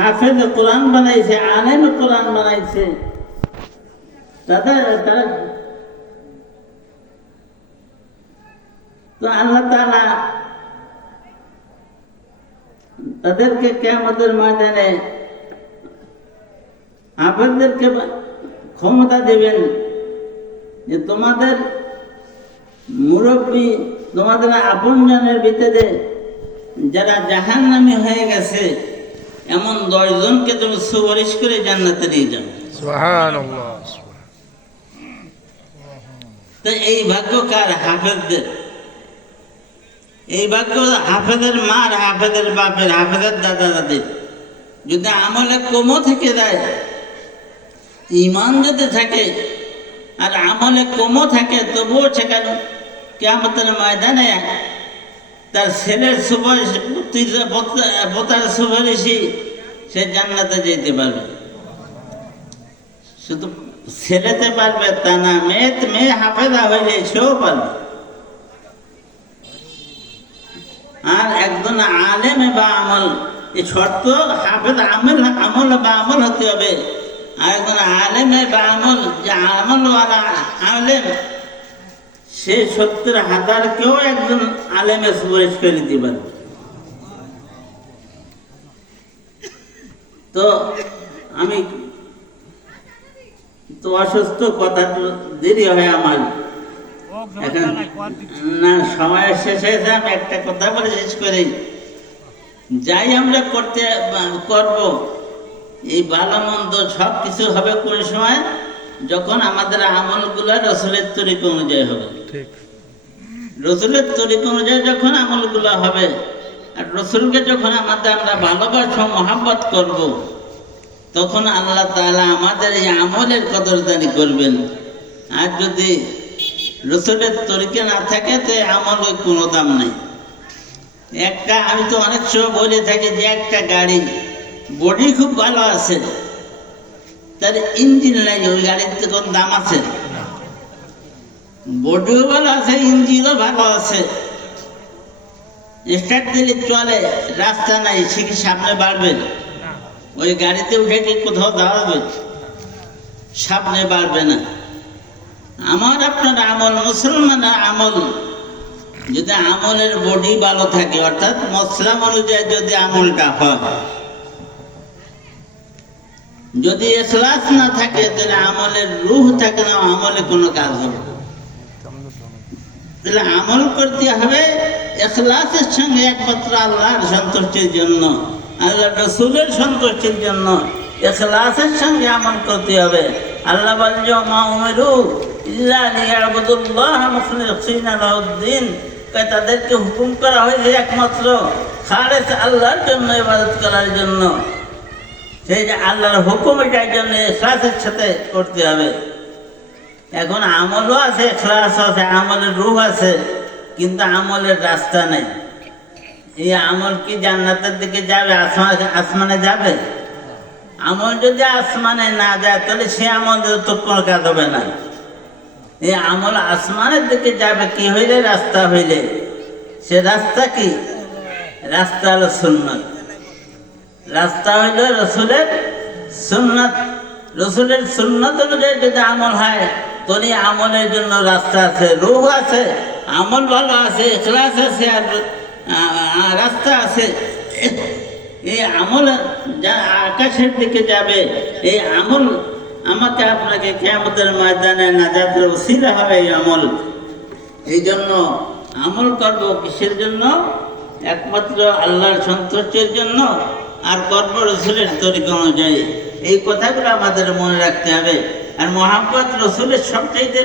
হাফেজ কোরআন বানাইছে, আলেম কোরআন বানাইছে, তারা তো আল্লাহ তাআলা তাদেরকে কিয়ামতের ময়দানে হাফেজদেরকে ক্ষমতা দেবেন যে তোমাদের মুরব্বী, তোমাদের আপনজনের ভিতরে যারা জাহান্নামী হয়ে গেছে এমন 10 জনকে তুমি সুপারিশ করে জান্নাতে নিয়ে যাও। সুবহানাল্লাহ। তো এই ভাগ্য কার? হাফেজদের। এই ভাগ্য হাফেজের মার, হাফেজের বাপের, হাফেজের দাদা দাদির। যদি আমলে কমও থেকে যায়, ইমান যদি থাকে আর আমলে কমও থাকে, তবুও সেখানে কিয়ামতের ময়দানে তার ছেলের সুপারিশ, পোতার সুপারিশই সে জান্নাতে যেতে পারবে। শুধু ছেলেতে পারবে তা না, মেয়ে হাফেজা হইলে সেও পারবে। আর একজন আলেম বা আমল, এই শর্ত হাফেজ আমল বা আমল হতে হবে। আর একজন আলেম বা আমল, যে আমলওয়ালা আলেম, সে 70,000 কেউ একজন আলেমে সুপারিশ করে দিতে পারবে। তো আমি তো অসুস্থ, কথা দেরি হয় আমার এখন, না সময় শেষ হয়েছে। আমি একটা কথা বলে শেষ করি, যাই আমরা করব, এই ভালো মন্দ সব কিছু হবে কোন সময়? যখন আমাদের আমলগুলো রসুলের তরিকা অনুযায়ী হবে। রসুলের তরিকা অনুযায়ী যখন আমলগুলো হবে, আর রসুলকে যখন আমরা ভালোবাসা মহাব্বত করব, তখন আল্লাহ তাআলা আমাদের এই আমলের কদরদানি করবেন। আর যদি রসুলের তরিকা না থাকে, তো আমলের কোনো দাম নেই। আমি তো অনেক সময় বলে থাকি যে একটা গাড়ি বডি খুব ভালো আছে, তার ইঞ্জিন নাই, ওই গাড়ির তো কোন দাম আছে? বডিও ভালো আছে, ইঞ্জিনও ভালো আছে, স্টার্ট দিলে চলে, রাস্তা নাই, সে কি সামনে বাড়বে? ওই গাড়িতে উঠে কি কোথাও দাঁড়াবে? সামনে বাড়বে না। আমার আপনার আমল, মুসলমানের আমল, যদি আমলের বডি ভালো থাকে, অর্থাৎ মসলাম অনুযায়ী যদি আমলটা হয়, যদি ইখলাস না থাকে, তাহলে আমলের রূহ থাকে না, আমলে কোনো কাজ হবে। তাহলে আমল করতে হবে ইখলাসের সঙ্গে, একমাত্র আল্লাহর সন্তুষ্টির জন্য, আল্লাহ রাসূলের সন্তুষ্টির জন্য ইখলাসের সঙ্গে আমল করতে হবে। আল্লাহ বলেন যে মা উমিরু ইল্লা লিয়াবুদুল্লাহ মুখলিসিনা লাহুদ্দিন, তাদেরকে হুকুম করা হয়েছে একমাত্র খালেস আল্লাহর জন্য ইবাদত করার জন্য। সেই যে আল্লাহর হুকুম, এটার জন্য ইখলাসের সাথে করতে হবে। এখন আমলও আছে, ইখলাস আছে, আমলের রূহ আছে, কিন্তু আমলের রাস্তা নেই। এই আমল কি জান্নাতের দিকে যাবে? আসমানে যাবে? আমল যদি আসমানে না যায়, তাহলে সে আমল তো কোনো কাজ হবে না। এই আমল আসমানের দিকে যাবে কি হইলে? রাস্তা হইলে। সে রাস্তা কি? রাস্তা হলো সুন্নাত। রাস্তা হইল রসুলের সুন্নাত। রসুলের সুন্নাত অনুযায়ী যদি আমল হয়, তাহলে আমলের জন্য রাস্তা আছে, রূহ আছে, আমল ভালো আছে, ইখলাস আছে, আর রাস্তা আছে। এই আমল যা আকাশের দিকে যাবে, এই আমল আমাকে আপনাকে কিয়ামতের ময়দানে নাজাতের ওসিলা হবে। এই আমল, এই জন্য আমল করব কিসের জন্য? একমাত্র আল্লাহর সন্তুষ্টির জন্য, আর করব রসুলের তরিকা অনুযায়ী। এই কথাগুলো আমাদের মনে রাখতে হবে। আর মুহাব্বত রসুলের সবচাইতে